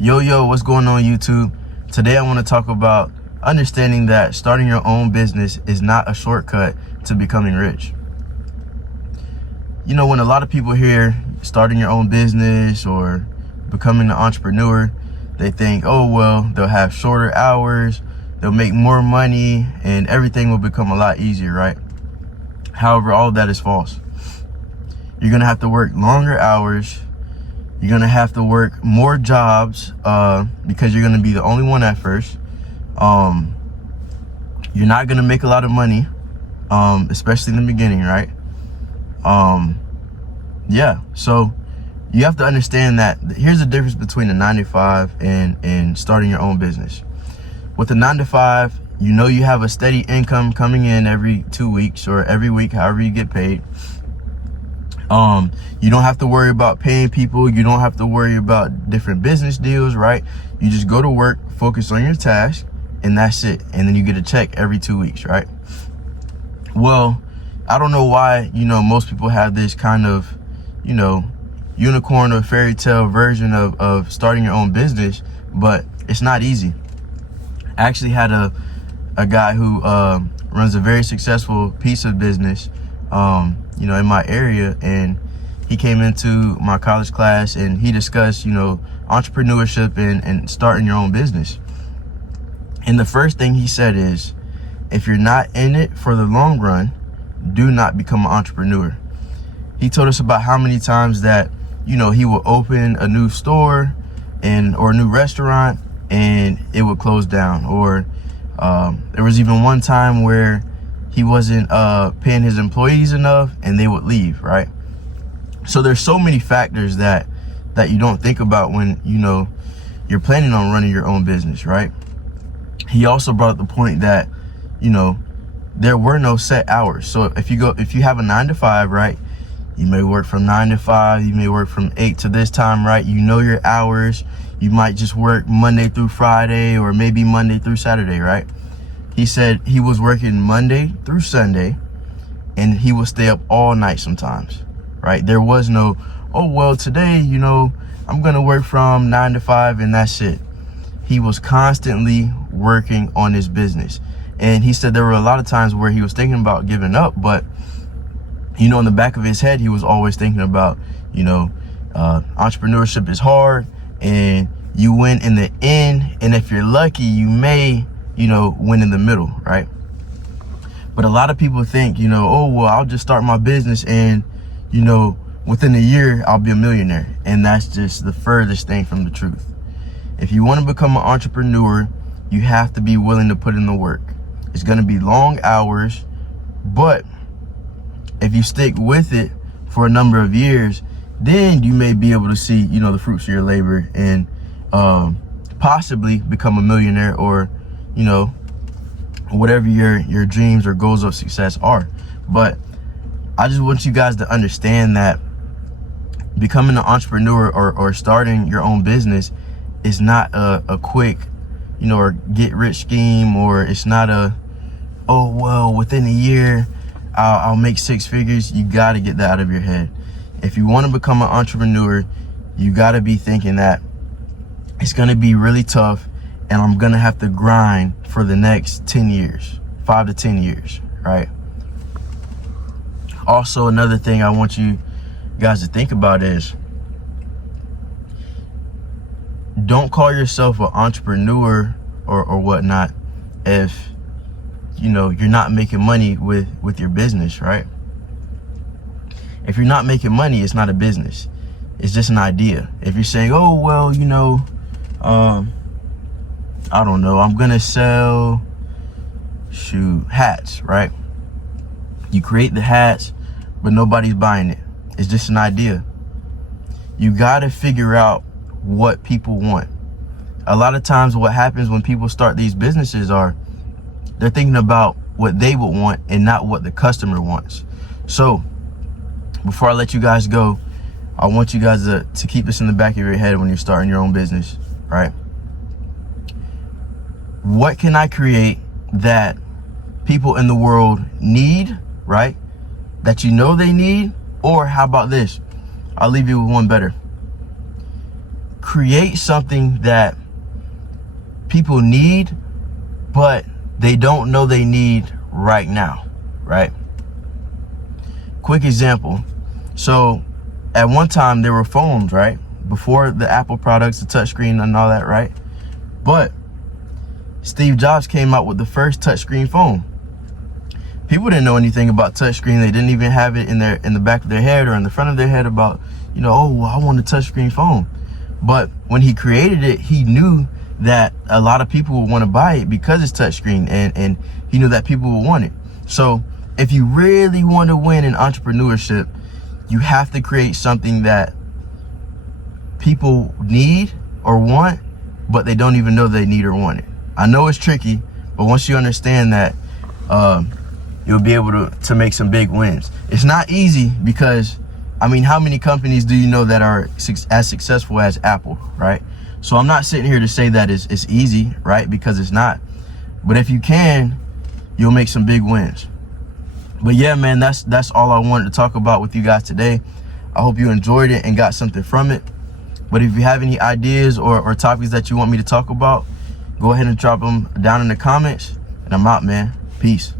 Yo, what's going on, YouTube? Today I want to talk about understanding that starting your own business is not a shortcut to becoming rich. You know, when a lot of people hear starting your own business or becoming an entrepreneur, they think, oh, well, they'll have shorter hours, they'll make more money, and everything will become a lot easier, right? However, all of that is false. You're going to have to work longer hours. You're going to have to work more jobs because you're going to be the only one at first. You're not going to make a lot of money, especially in the beginning, right? Yeah, so you have to understand that here's the difference between a 9-to-5 and starting your own business. With a 9-to-5, you know you have a steady income coming in every 2 weeks or every week, however you get paid. You don't have to worry about paying people. You don't have to worry about different business deals, right? You just go to work, focus on your task, and that's it. And then you get a check every 2 weeks, right? Well, I don't know why, most people have this kind of, unicorn or fairy tale version of starting your own business, but it's not easy. I actually had a guy who runs a very successful piece of business, in my area, and he came into my college class and he discussed, entrepreneurship and starting your own business. And the first thing he said is, if you're not in it for the long run, do not become an entrepreneur. He told us about how many times that, he would open a new store or a new restaurant and it would close down. Or there was even one time where he wasn't paying his employees enough and they would leave, right? So there's so many factors that you don't think about when, you're planning on running your own business, right? He also brought up the point that, there were no set hours. So if you have a 9-to-5, right? You may work from 9 to 5, you may work from 8 to this time, right? You know your hours. You might just work Monday through Friday or maybe Monday through Saturday, right? He said he was working Monday through Sunday and he would stay up all night sometimes, right? There was no, oh, well, today, I'm going to work from 9 to 5 and that's it. He was constantly working on his business. And he said there were a lot of times where he was thinking about giving up, but in the back of his head, he was always thinking about, entrepreneurship is hard and you win in the end. And if you're lucky, you may, win in the middle, right? But a lot of people think, oh, well, I'll just start my business and, within a year, I'll be a millionaire. And that's just the furthest thing from the truth. If you want to become an entrepreneur, you have to be willing to put in the work. It's going to be long hours, but if you stick with it for a number of years, then you may be able to see, the fruits of your labor and possibly become a millionaire or, whatever your dreams or goals of success are. But I just want you guys to understand that becoming an entrepreneur or starting your own business is not a quick, or get rich scheme, or it's not oh, well, within a year, I'll make 6 figures. You got to get that out of your head. If you want to become an entrepreneur, you got to be thinking that it's going to be really tough and I'm going to have to grind for the next 10 years, 5 to 10 years, right? Also, another thing I want you guys to think about is don't call yourself an entrepreneur or whatnot if you're not making money with your business, right? If you're not making money, it's not a business. It's just an idea. If you're saying, oh, well, I don't know, I'm going to sell, hats, right? You create the hats, but nobody's buying it. It's just an idea. You got to figure out what people want. A lot of times what happens when people start these businesses are they're thinking about what they would want and not what the customer wants. So before I let you guys go, I want you guys to keep this in the back of your head when you're starting your own business, right? What can I create that people in the world need, right? That they need? Or how about this? I'll leave you with one better. create something that people need, but they don't know they need right now, right? Quick example. So at one time there were phones, right? Before the Apple products, the touchscreen and all that, right? But Steve Jobs came out with the first touchscreen phone. People didn't know anything about touchscreen. They didn't even have it in the back of their head or in the front of their head about, oh, well, I want a touchscreen phone. But when he created it, he knew that a lot of people would want to buy it because it's touchscreen, and he knew that people would want it. So if you really want to win in entrepreneurship, you have to create something that people need or want, but they don't even know they need or want it. I know it's tricky, but once you understand that, you'll be able to make some big wins. It's not easy because, I mean, how many companies do you know that are as successful as Apple, right? So I'm not sitting here to say that it's easy, right? Because it's not. But if you can, you'll make some big wins. But yeah, man, that's all I wanted to talk about with you guys today. I hope you enjoyed it and got something from it. But if you have any ideas or topics that you want me to talk about, go ahead and drop them down in the comments. And I'm out, man. Peace.